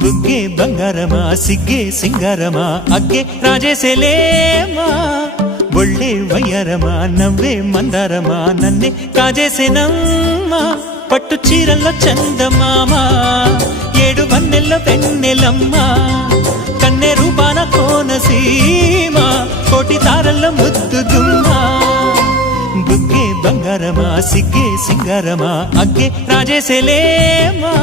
బుగ్గే బంగారమా సిగ్గే సింగారమా అగ్గే రాజేసేలేమా ఒళ్ళే వయ్యారమా నవ్వే మందారమా నన్నే కాజేసేనమ్మా పట్టు చీరల్లో చందమామా ఏడు వన్నెల్లో వెన్నెలమ్మా కన్నె రూపాన కోనసీమ కోటి తారల్లో ముద్దుగుమ్మా బుగ్గే బంగారమా సిగ్గే సింగారమా అగ్గే రాజేసేలేమా